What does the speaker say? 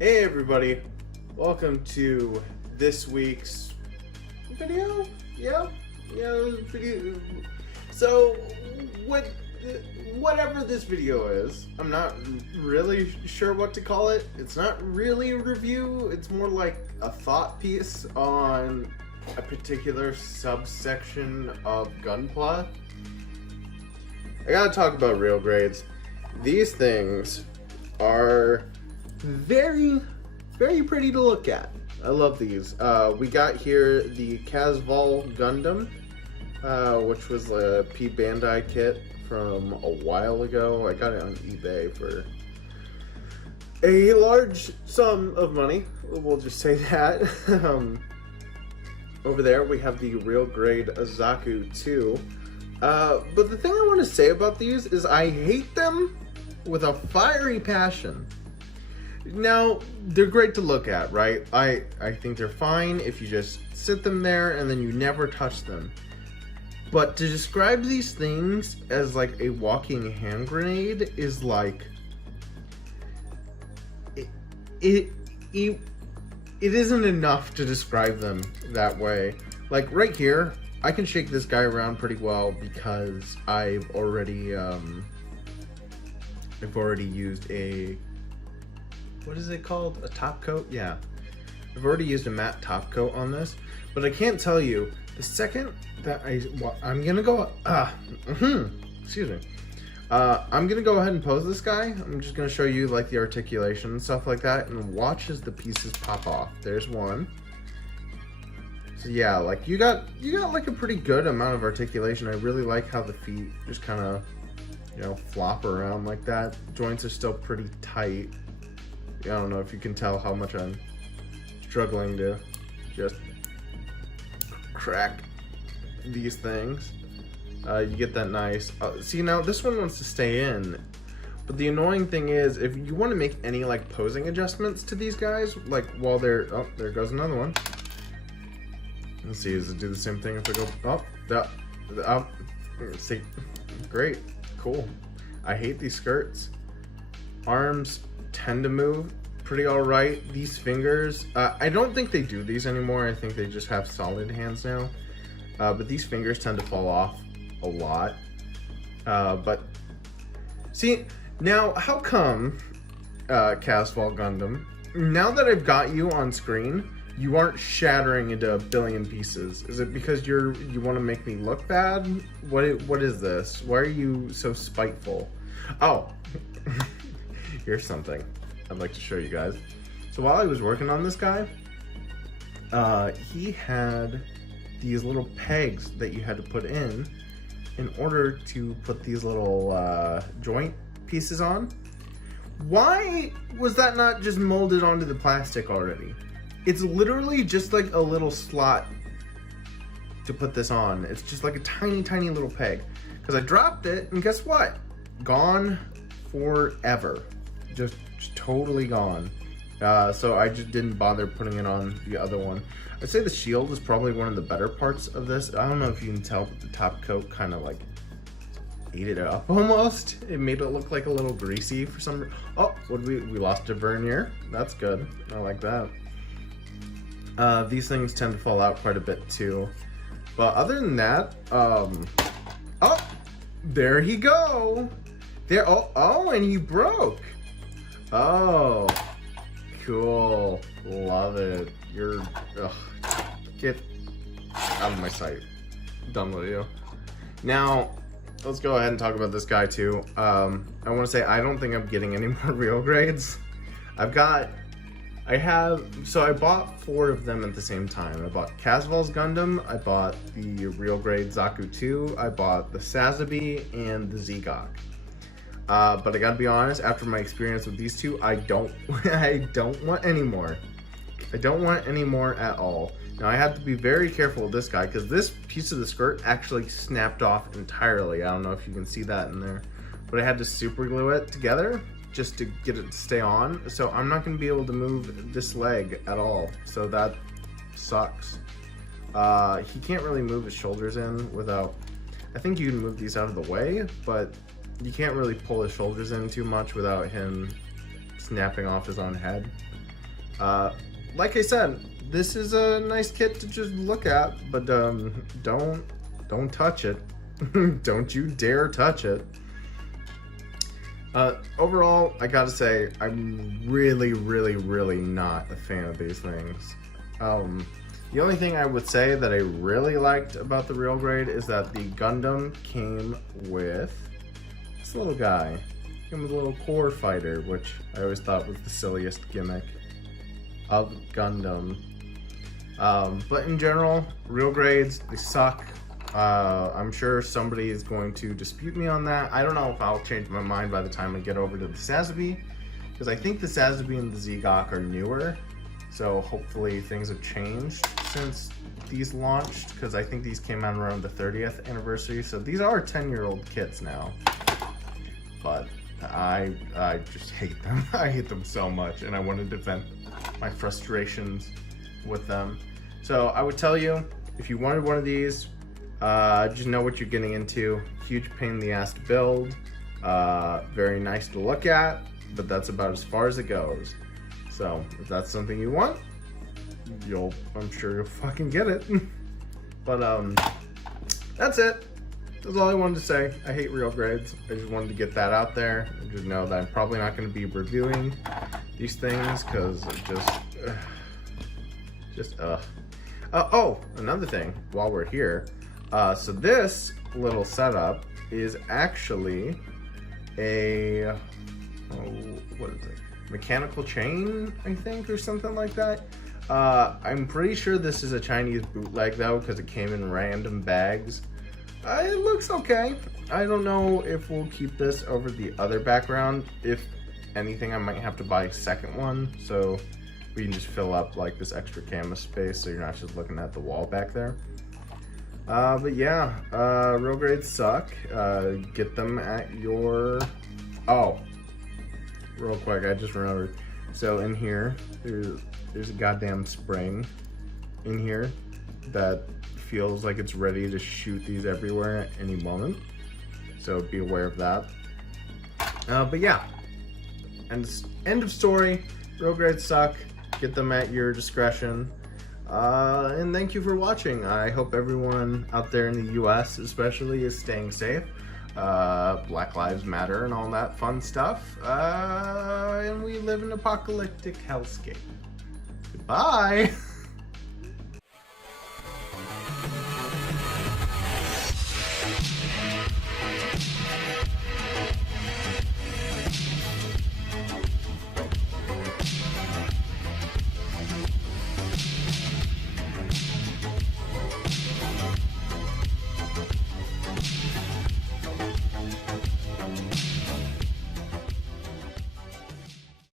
Hey everybody, welcome to this week's video. Video. So, whatever this video is, I'm not really sure what to call it. It's not really a review. It's more like a thought piece on a particular subsection of Gunpla. I gotta talk about real grades. These things are very pretty to look at. I love these. We got here the Casval Gundam, which was a P Bandai kit from a while ago. I got it on eBay for a large sum of money. We'll just say that. Over there we have the real grade Zaku 2. But the thing I want to say about these is I hate them with a fiery passion. Now, they're great to look at, right? I think they're fine if you just sit them there and then you never touch them. But to describe these things as like a walking hand grenade is like... It isn't enough to describe them that way. Like right here, I can shake this guy around pretty well because I've already used a... what is it called? A top coat? Yeah. I've already used a matte top coat on this, but I can't tell you, the second that I'm gonna go, excuse me. I'm gonna go ahead and pose this guy. I'm just gonna show you like the articulation and stuff like that, and watch as the pieces pop off. There's one. So yeah, like you got like a pretty good amount of articulation. I really like how the feet just kind of, you know, flop around like that. Joints are still pretty tight. I don't know if you can tell how much I'm struggling to just crack these things. You get that nice... see, now this one wants to stay in, but the annoying thing is if you want to make any like posing adjustments to these guys, like while they're... oh, there goes another one. Let's see, does it do the same thing if I go... oh, see, great, cool. I hate these skirts. Arms tend to move pretty all right. These fingers, I don't think they do these anymore. I think they just have solid hands now. But these fingers tend to fall off a lot. But see, now how come, Casval Gundam, now that I've got you on screen, you aren't shattering into a billion pieces? Is it because you want to make me look bad? What is this? Why are you so spiteful? Oh. Here's something I'd like to show you guys. So while I was working on this guy, he had these little pegs that you had to put in order to put these little joint pieces on. Why was that not just molded onto the plastic already? It's literally just like a little slot to put this on. It's just like a tiny little peg. Because I dropped it, and guess what? Gone forever. Just totally gone. So I just didn't bother putting it on the other one. I'd say the shield is probably one of the better parts of this. I don't know if you can tell, but the top coat kind of like ate it up almost. It made it look like a little greasy for some reason. Oh, we lost a vernier. That's good. I like that. These things tend to fall out quite a bit too. But other than that, oh, there he go. There, oh, and he broke. Oh, cool. Love it. You're, get out of my sight. Done with you. Now, let's go ahead and talk about this guy too. I want to say I don't think I'm getting any more real grades. I bought 4 of them at the same time. I bought Casval's Gundam, I bought the real grade Zaku 2, I bought the Sazabi, and the Zegok. But I gotta be honest, after my experience with these two, I don't want any more. I don't want any more at all. Now I have to be very careful with this guy because this piece of the skirt actually snapped off entirely. I don't know if you can see that in there, but I had to super glue it together just to get it to stay on. So I'm not gonna be able to move this leg at all. So that sucks. He can't really move his shoulders in without, I think you can move these out of the way, but you can't really pull his shoulders in too much without him snapping off his own head. Like I said, this is a nice kit to just look at, but don't touch it. Don't you dare touch it. Overall, I gotta say, I'm really not a fan of these things. The only thing I would say that I really liked about the real grade is that the Gundam came with this little guy. Came with a little core fighter, which I always thought was the silliest gimmick of Gundam. But in general, real grades, they suck. I'm sure somebody is going to dispute me on that. I don't know if I'll change my mind by the time I get over to the Sazabi, because I think the Sazabi and the Zigok are newer, so hopefully things have changed since these launched, because I think these came out around the 30th anniversary, so these are 10-year-old kits now. But I just hate them. I hate them so much, and I wanted to vent my frustrations with them. So I would tell you, if you wanted one of these, just know what you're getting into. Huge pain in the ass to build, very nice to look at, but that's about as far as it goes. So if that's something you want, I'm sure you'll fucking get it. But that's it. That's all I wanted to say. I hate real grades. I just wanted to get that out there and just know that I'm probably not going to be reviewing these things because oh, another thing while we're here. So this little setup is actually a, what is it? Mechanical chain, I think, or something like that. I'm pretty sure this is a Chinese bootleg though, because it came in random bags. It looks okay. I don't know if we'll keep this over the other background. If anything, I might have to buy a second one, so we can just fill up like this extra canvas space so you're not just looking at the wall back there. But yeah, real grades suck. Get them at your... Oh, real quick, I just remembered. So in here, there's a goddamn spring in here that feels like it's ready to shoot these everywhere at any moment. So be aware of that. But yeah, end of story. Real grades suck. Get them at your discretion. And thank you for watching. I hope everyone out there in the US especially is staying safe. Black Lives Matter and all that fun stuff. And we live in an apocalyptic hellscape. Goodbye!